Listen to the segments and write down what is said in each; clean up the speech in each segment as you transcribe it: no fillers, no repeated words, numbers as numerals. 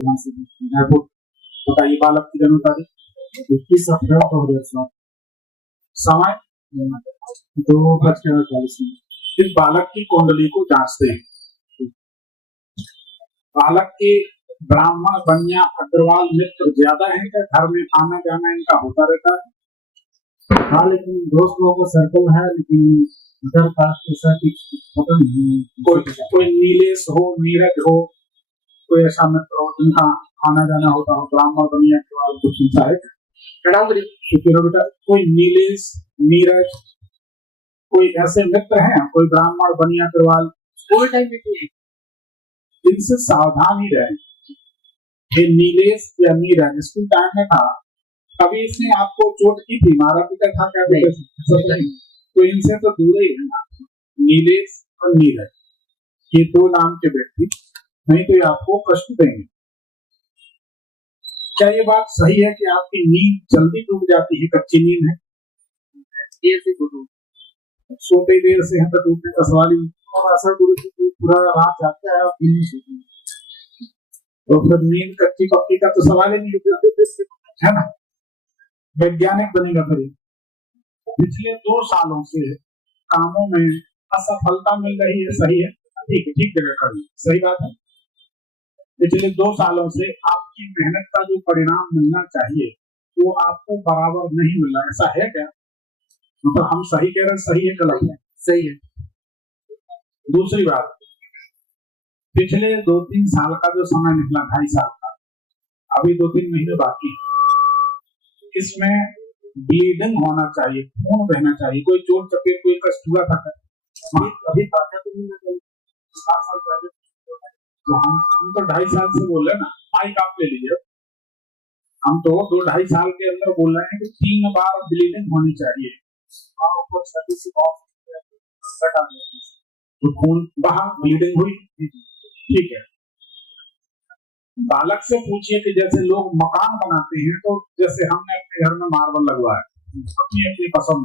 जयपुर। बताइए बालक की जन्म तारीख 21 अप्रैल 2007। समय 2:48। इस बालक की कुंडली को जांचते हैं। बालक के ब्राह्मण बनिया अग्रवाल मित्र ज्यादा है क्या? घर में आना जाना इनका होता रहता है? हाँ, लेकिन दोस्त लोगों का सर्कल है, लेकिन उधर कास्ट ऐसा पता नहीं। कोई नीलेश हो, नीरज हो, कोई ऐसा मित्र हो जिनका आना जाना होता हो ब्राह्मण बनिया अग्रवाल को चिंता है? बेटा कोई नीलेश, नीरज, कोई ऐसे मित्र हैं? कोई ब्राह्मण बनिया अग्रवाल? कोई टाइम में इनसे सावधान ही रहे। ये नीलेश या नीरज स्कूल टाइम में था, कभी इसने आपको चोट की थी, मारा पीटा था क्या? तो इनसे तो दूर ही रहना। नीलेश और नीरज ये दो नाम के व्यक्ति, नहीं तो ये आपको कष्ट देंगे। क्या ये बात सही है कि आपकी नींद जल्दी टूट जाती है? कच्ची नींद है, देर से सोते देर से है तो टूटने का सवाल ही। और ऐसा गुरु जी पूरा रात जागता है और दिन में सोते हैं, तो फिर नींद कच्ची पक्की का तो सवाल ही नहीं है ना। वैज्ञानिक बनेगा फिर। पिछले 2 सालों से कामों में असफलता मिल रही है, सही है? ठीक जगह खड़ी, सही बात है। पिछले 2 सालों से आपकी मेहनत का जो परिणाम मिलना चाहिए वो आपको बराबर नहीं मिल रहा, ऐसा है क्या? मतलब हम सही कह रहे हैं, सही है गलत है? सही है। दूसरी बात, पिछले 2-3 साल का जो समय निकला, 2.5 साल का, अभी 2-3 महीने बाकी, इसमें ब्लीडिंग होना चाहिए, खून बहना चाहिए। कोई चोट चपेट, कोई कष्ट हुआ था क्या? अभी ताजा तो नहीं, 7 साल पहले। तो हम तो 2.5 साल से बोल रहे हैं ना। माइक आप ले लीजिए। हम तो 2-2.5 साल के अंदर बोल रहे हैं कि 3 बार ब्लीडिंग होनी चाहिए। तो खून बहा, ब्लीडिंग हुई, ठीक है। बालक से पूछिए कि जैसे लोग मकान बनाते हैं, तो जैसे हमने अपने घर में मार्बल लगवाया, अपनी अपनी पसंद,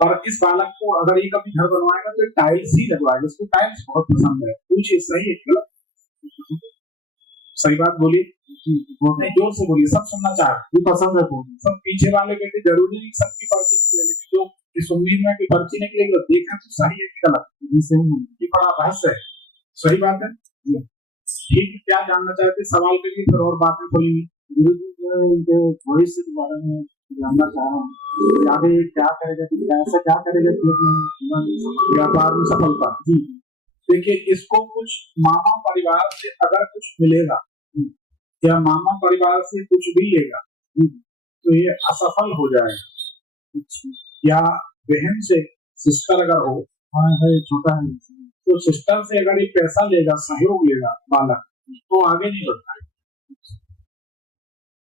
पर इस बालक को अगर ये कभी घर बनवाएगा तो टाइल्स ही लगवाएगा, उसको टाइल्स बहुत पसंद है। पूछिए सही है क्यों? सही बात बोलिए, नहीं जोर से बोलिए, सब सुनना चाह रहे। पसंद है तो सब पीछे वाले बेटे जरूरी नहीं सबकी पर्ची निकले, जो इस उम्मीद में कि पर्ची निकलेगी तो देखा तो सही है कि गलत, ये बड़ा रहस्य है। सही बात है, ठीक। क्या जानना चाहते सवाल के लिए, फिर और बातें बोलेंगे। गुरु जी जो भविष्य के बारे में जानना चाह रहा हूँ, आगे क्या करेगा, ऐसा क्या करेगा कि व्यापार में सफलता जी। देखिए, इसको कुछ मामा परिवार से अगर कुछ मिलेगा या मामा परिवार से कुछ भी लेगा तो ये असफल हो जाएगा। या बहन से, सिस्टर अगर हो, छोटा है, तो सिस्टर से अगर ये पैसा लेगा, सहयोग लेगा बालक, तो आगे नहीं बढ़ता है।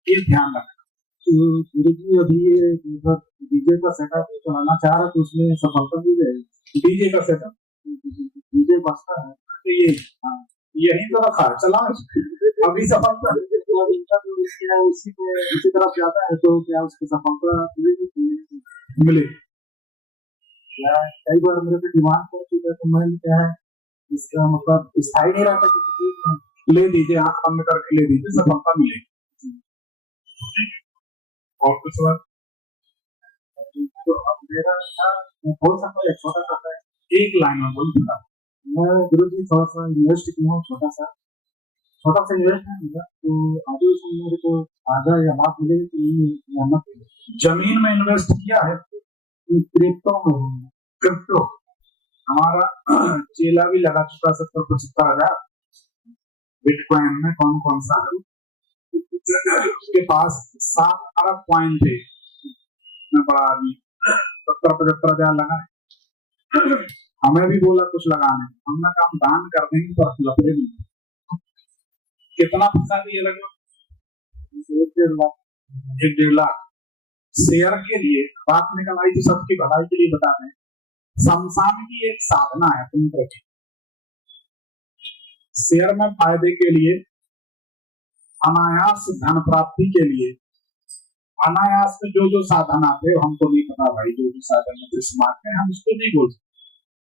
ये ध्यान रखना। तो गुरु जी अभी ये डीजे का सेटअप चलाना चाह रहा, तो उसमें सफलता मिल जाएगी? डीजे का सेटअप, डीजे बजता है तो ये यही तो रखा है, चला अभी सफलता उसी तरफ जाता है, तो क्या उसकी सफलता मिले? कई बार मेरे पे डिमांड कर चुका है, तो मैंने क्या है इसका मतलब स्थायी नहीं रहता, ले दीजिए, आंख बंद करके ले दीजिए, सफलता मिलेगी। और कुछ बात? तो अब मेरा बोल सकता है, छोटा सा है, एक लाइन में बोल दूंगा। मैं गुरु जी थोड़ा सा इन्वेस्ट किया हूँ, छोटा सा इन्वेस्ट है मेरा, तो आगे इसमें मेरे को आधा या लाभ मिलेगा कि नहीं? जमीन में इन्वेस्ट किया है, क्रिप्टो में, क्रिप्टो हमारा चेला भी लगा चुका 70-75 हजार बिटकॉइन में। कौन सा है उसके पास? 7 अरब कॉइन थे, बड़ा आदमी 70-75 हजार लगा। हमें भी बोला कुछ लगाने, हमने कहा हम दान कर देंगे तो लफड़े नहीं। कितना पैसा दिए? लगभग 1-1.5 लाख शेयर के लिए। बात निकल आई तो सबकी भलाई के लिए बता दें, शमशान की एक साधना है तंत्र की। शेयर में फायदे के लिए, अनायास धन प्राप्ति के लिए, अनायास में जो साधन आते हैं हमको नहीं पता भाई, जो भी साधन समाज में हम उसको नहीं बोलते।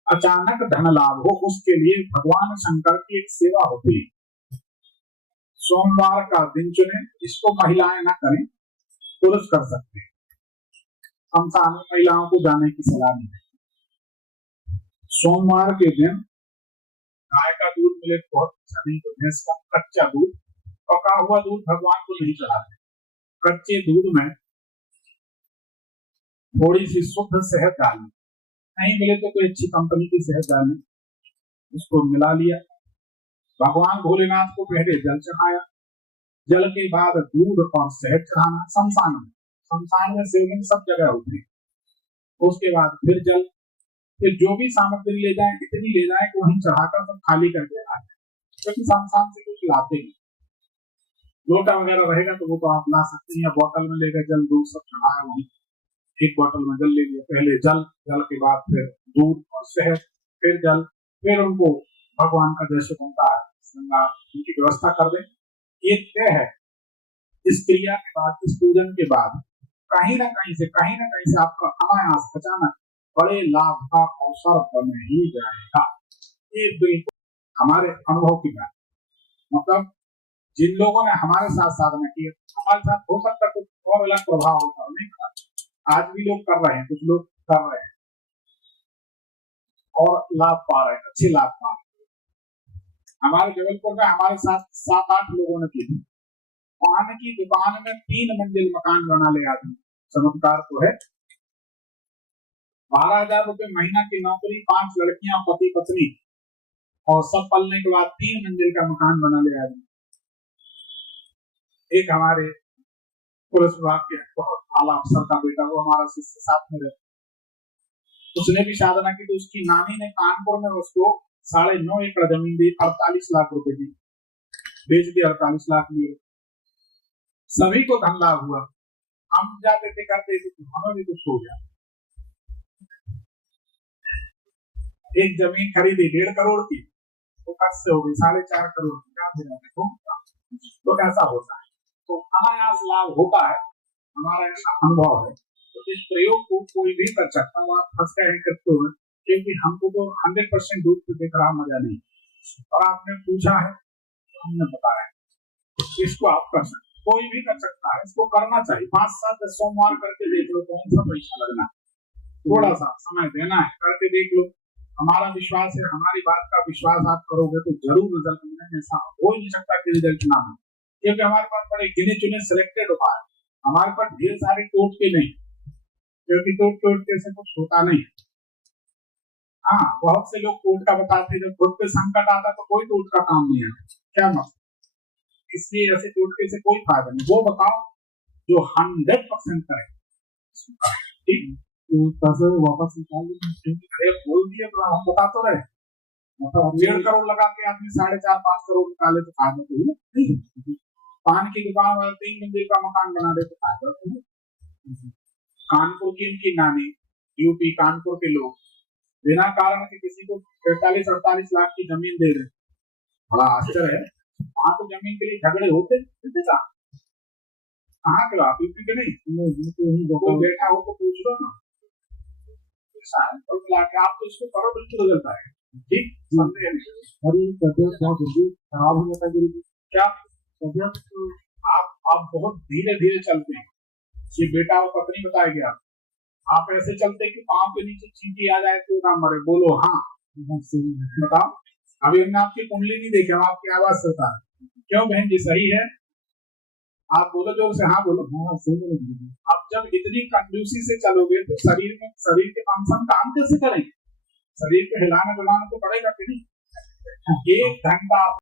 अचानक धन लाभ हो उसके लिए भगवान शंकर की एक सेवा होती है, सोमवार का दिन चुने, इसको महिलाएं ना करें, पुरुष कर सकते हैं। शमशान में महिलाओं को जाने की सलाह नहीं है। सोमवार के दिन गाय का दूध मिले तो बहुत अच्छा, नहीं तो भैंस का कच्चा दूध, पका हुआ दूध भगवान को नहीं चढ़ाते। कच्चे दूध में थोड़ी सी शुद्ध शहद डालनी, नहीं मिले तो कोई अच्छी कंपनी की शहद डालनी, उसको मिला लिया। भगवान भोलेनाथ को पहले जल चढ़ाया, जल के बाद दूध और शहद चढ़ाना। शमशान में शिवलिंग सब जगह होते हैं। उसके बाद फिर जल, फिर जो भी सामग्री ले जाए इतनी ले जाए कि वहीं चढ़ाकर सब खाली करके आ जाए, क्योंकि शमशान से कुछ लाते नहीं। लोटा वगैरह रहेगा तो वो तो आप ला सकते हैं, या बोतल में लेकर जल दूध सब चढ़ाया, वहीं एक बोतल में जल ले लिया। पहले जल के बाद फिर दूध और शहद, फिर जल, फिर उनको भगवान का जैसे बनता है उनकी व्यवस्था कर दें। ये तय है। इस क्रिया के बाद, इस पूजन के बाद कहीं ना कहीं से आपका अनायास अचानक बड़े लाभ का अवसर बन ही जाएगा। ये बिल्कुल हमारे अनुभव की बात। मतलब जिन लोगों ने हमारे साथ साधना की, हमारे साथ हो सकता है कुछ और अलग प्रभाव होता, नहीं पता। आज भी लोग कर रहे हैं, कुछ लोग कर रहे हैं और लाभ पा रहे हैं, अच्छे लाभ पा रहे हैं। हमारे जबलपुर में हमारे साथ 7-8 लोगों ने की। पान की दुकान में 3 मंजिल मकान बना ले आदमी, चमत्कार तो है। 12,000 रुपए महीना की नौकरी, 5 लड़कियां, पति पत्नी, और सब पलने के बाद 3 मंजिल का मकान बना ले आदमी। एक हमारे पुलिस विभाग के बहुत आला अफसर का बेटा, वो हमारा शिष्य साथ में रहता, उसने भी साधना की। तो उसकी नानी ने कानपुर में उसको 9.5 एकड़ जमीन दी, 48 लाख रुपए दी, बेच दी, 48 लाख लिए। सभी को धन लाभ हुआ। हम जाते थे करते थे, हमें भी कुछ हो गया। एक जमीन खरीदी 1.5 करोड़ की, वो कस से हो गई 4.5 करोड़ की। तो ऐसा होता है, तो अनायास लाभ होता है, हमारा ऐसा अनुभव है। तो इस प्रयोग को कोई भी कर सकता है। आप फंस गए करते हुए, क्योंकि हमको तो 100% दूध पे देख रहा मजा नहीं, और आपने पूछा है तो हमने बताया। इसको आप कर सकते, कोई भी कर सकता है, इसको करना चाहिए। 5-7 सोमवार करके देख लो, कौन सा पैसा लगना, थोड़ा सा समय देना है, करके देख लो। हमारा विश्वास है, हमारी बात का विश्वास आप करोगे तो जरूर रिजल्ट मिलेगा। ऐसा हो ही नहीं सकता कि रिजल्ट ना हो, क्योंकि हमारे पास बड़े गिने चुने सिलेक्टेड उपाय, हमारे पास ढेर सारे टोटके नहीं, क्योंकि टोटके से कुछ होता नहीं। हाँ, बहुत से लोग टोटका बताते, जब खुद पे संकट आता तो कोई टोटका काम नहीं आता, क्या मतलब? इसलिए ऐसे टोटके से कोई फायदा नहीं। वो बताओ जो 100% करे, ठीक? तो पैसे वापस निकाल अरे बोल दिए तो हम बता तो रहे। मतलब 1.5 करोड़ लगा के आदमी 4.5-5 करोड़ निकाले तो फायदा तो नहीं। पान की दुकान वाले 3 मंजिल का मकान बना रहे तो फायदा तो नहीं। कानपुर की इनकी नानी, यूपी कानपुर के लोग बिना कारण के किसी को 45-48 लाख की जमीन दे रहे, बड़ा आश्चर्य है। वहां तो जमीन के लिए झगड़े होते कहाँ के आप यूपी के नहीं, तो बैठा हो तो पूछ लो ना। आप तो इसको करो, बिल्कुल बदलता है, ठीक? तबियत खराब हो जाता है क्या? तबियत आप बहुत धीरे धीरे चलते हैं। ये बेटा और पत्नी बताएगी आप ऐसे चलते कि पांव के नीचे चींटी आ जाए तो ना मरे। बोलो हाँ, बताओ। अभी हमने आपकी कुंडली नहीं देखी, हम आपकी आवाज से बता रहे। क्यों बहन जी, सही है? आप बोलो जोर से, हाँ बोलो। हाँ सही है। अब जब इतनी कंजूसी से चलोगे तो शरीर के फंक्शन काम कैसे करेंगे? शरीर को हिलाना डुलाना तो पड़ेगा कि नहीं? 1 घंटा